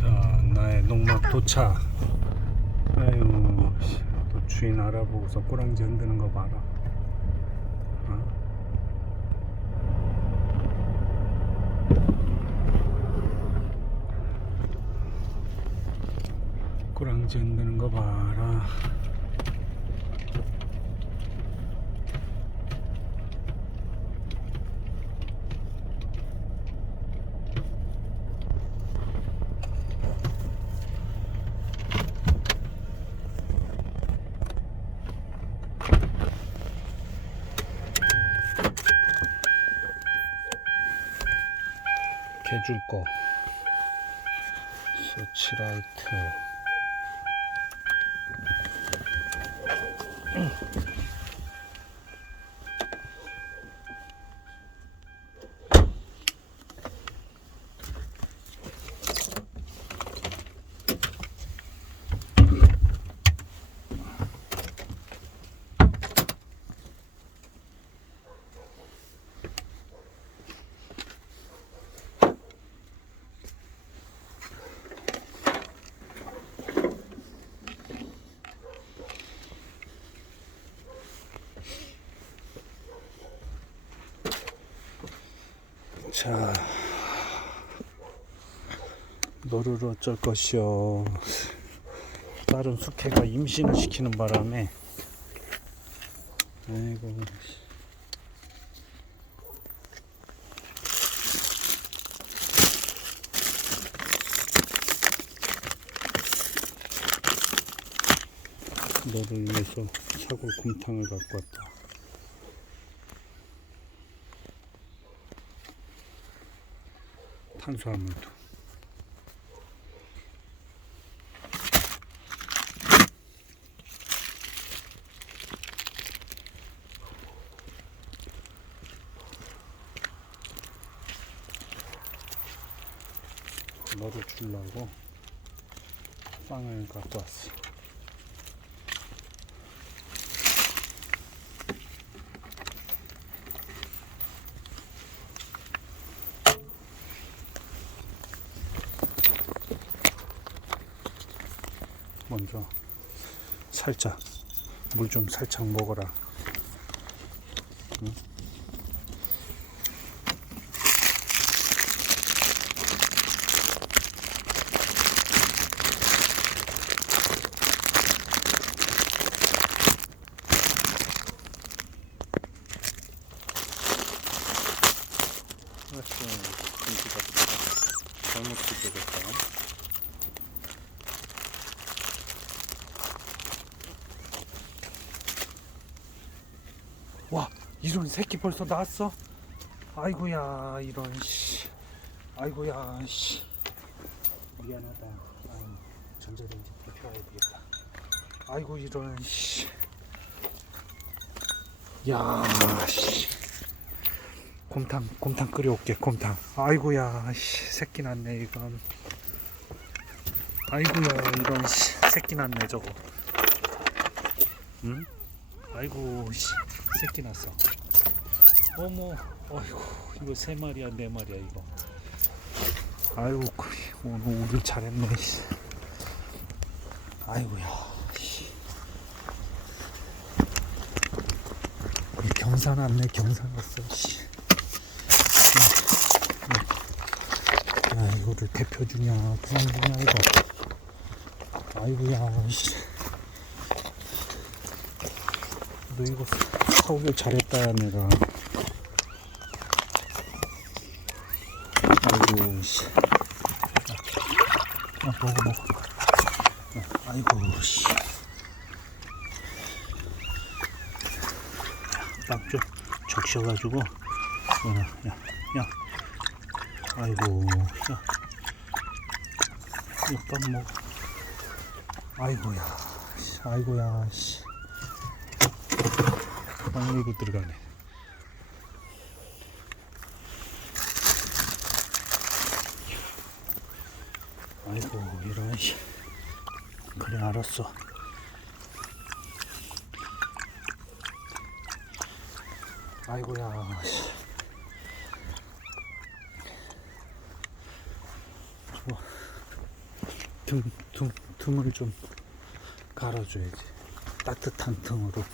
자, 나의 농막 도착. 아유, 씨, 또 주인 알아보고서 꼬랑지 흔드는 거 봐라. 어? 꼬랑지 흔드는 거 봐라. 개줄 거. 서치라이트. 자, 너를 어쩔 것이오. 다른 숙회가 임신을 시키는 바람에, 아이고. 너를 위해서 사골 곰탕을 갖고 왔다. 탄수화물도. 너를 주려고 빵을 갖고 왔어. 먼저 살짝 물 좀 살짝 먹어라. 응? 와 이런 새끼 벌써 나왔어? 아이고야 이런 씨 아이고야 씨 미안하다 아유 전자레인지 불 켜야 되겠다 아이고 이런 씨 야, 씨. 곰탕, 곰탕 끓여올게, 곰탕. 아이고야, 씨, 새끼 났네, 이건. 아이고야, 이런, 씨, 새끼 났네, 저거. 응? 아이고, 씨, 새끼 났어. 어머, 아이고, 이거 세 마리야, 네 마리야, 이거. 아이고, 오늘 오길 잘했네, 씨. 아이고야, 경산 왔네, 경산 왔어, 씨. 아, 이거를 대표 주냐, 그냥 주냐, 이거. 아이고야, 씨. 너 이거 사오길 잘했다, 야, 내가. 아이고, 씨. 아, 먹어, 먹어. 아, 아이고, 씨. 빵좀 적셔가지고, 어, 야, 야. 아이고, 야. 빵 먹어. 아이고야, 씨, 아이고야, 씨. 빵 물고 들어가네. 아이고, 이런, 씨. 그래, 알았어. 아이고야, 씨. 좋아. 등, 등, 등을 좀 갈아줘야지. 따뜻한 등으로.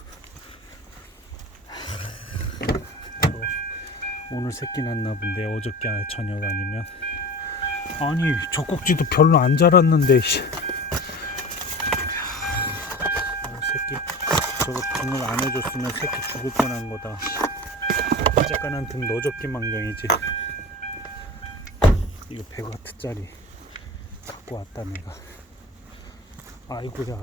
또 오늘 새끼 났나 본데 어저께 저녁 아니면. 아니 젖꼭지도 별로 안 자랐는데 씨. 어, 새끼. 저거 등을 안 해줬으면 새끼 죽을 뻔한 거다. 잠깐한 등 너젖기 망정이지. 이거 100와트짜리 갖고 왔다 내가. 아이고야.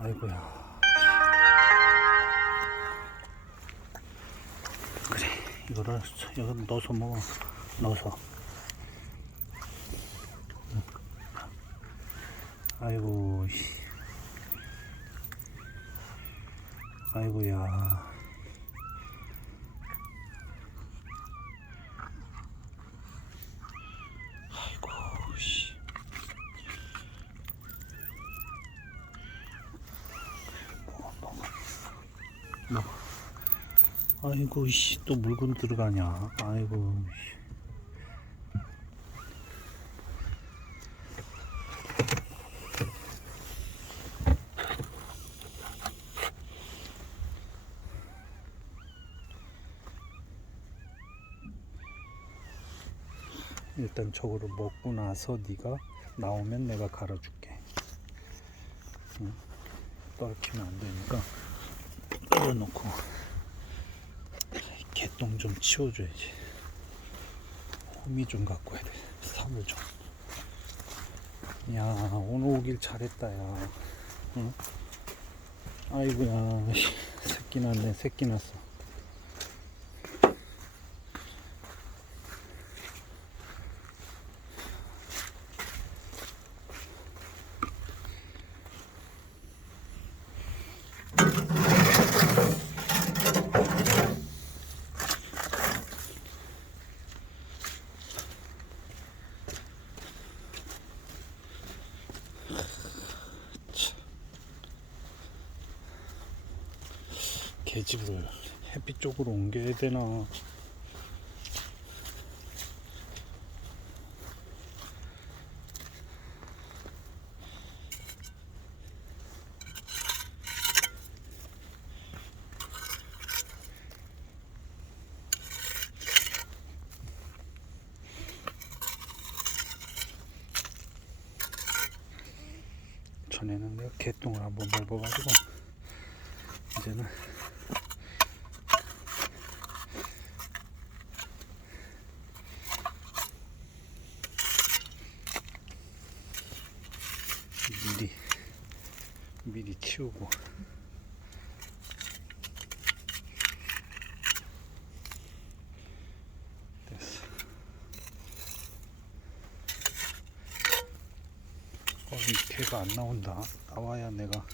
아이고야 이거를 여기 넣어서 먹어. 넣어서. 아이고 씨. 아이고야. 아이고 씨. 먹어 먹어. 먹어 아이고 씨또 물건 들어가냐 아이고 씨. 일단 저거를 먹고 나서 네가 나오면 내가 갈아줄게. 응? 떨키면 안 되니까 떨어놓고 개똥 좀 치워줘야지. 호미 좀 갖고 와야 돼. 삽을 좀. 야 오늘 오길 잘했다 야. 응? 아이고야 씨, 새끼 났네 새끼 났어. 계집을 햇빛 쪽으로 옮겨야 되나? 전에는 내가 개똥을 한번 먹어가지고 이제는 미리 미리 치우고 됐어. 어, 이 개가 안 나온다. 나와야 내가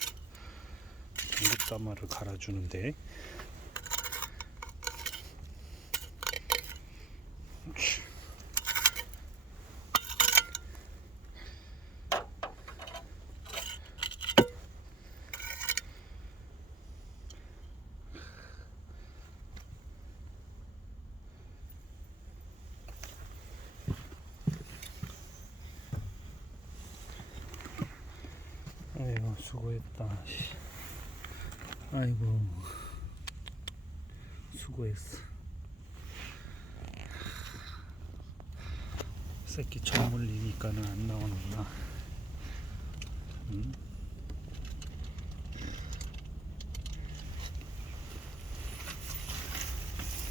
전국다마를 갈아주는데. 수고했다. 씨. 아이고 수고했어. 새끼 처음 물리니까는 안 나오는구나. 응?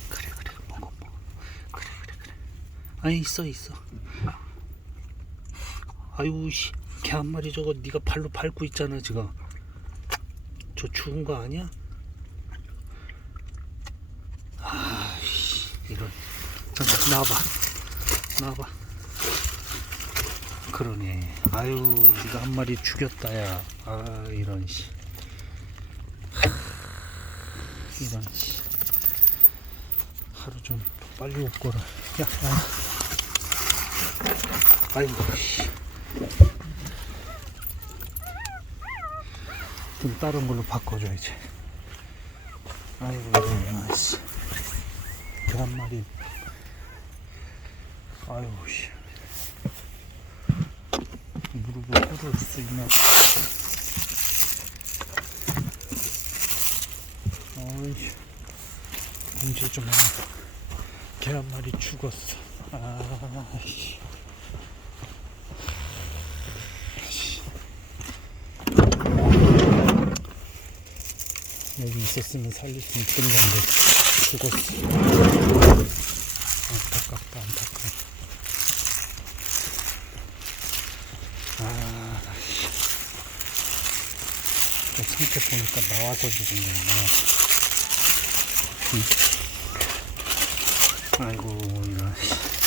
그래 그래 먹어 먹어. 그래 그래 그래. 아니 있어 있어. 아유 씨, 개 한 마리 저거 네가 발로 밟고 있잖아 지금. 저 죽은 거 아니야? 아씨 이런. 잠깐 나와봐. 나와봐. 그러네. 아유 네가 한 마리 죽였다 야. 아 이런 씨. 하, 이런 씨. 하루 좀 빨리 올 거라. 야, 야. 아이고 씨. 좀 다른 걸로 바꿔줘야지. 아이고, 이거, 씨. 그한 마리 아유 씨. 무릎을 꿇을 수 있나? 어이, 문제 좀 하나. 계란 말이 죽었어. 아, 씨. 여기 있었으면 살릴 수 있던 건데 죽었어. 안타깝다, 안타까워. 아, 상태 보니까 나와서 죽은. 응? 아이고, 이런. 씨.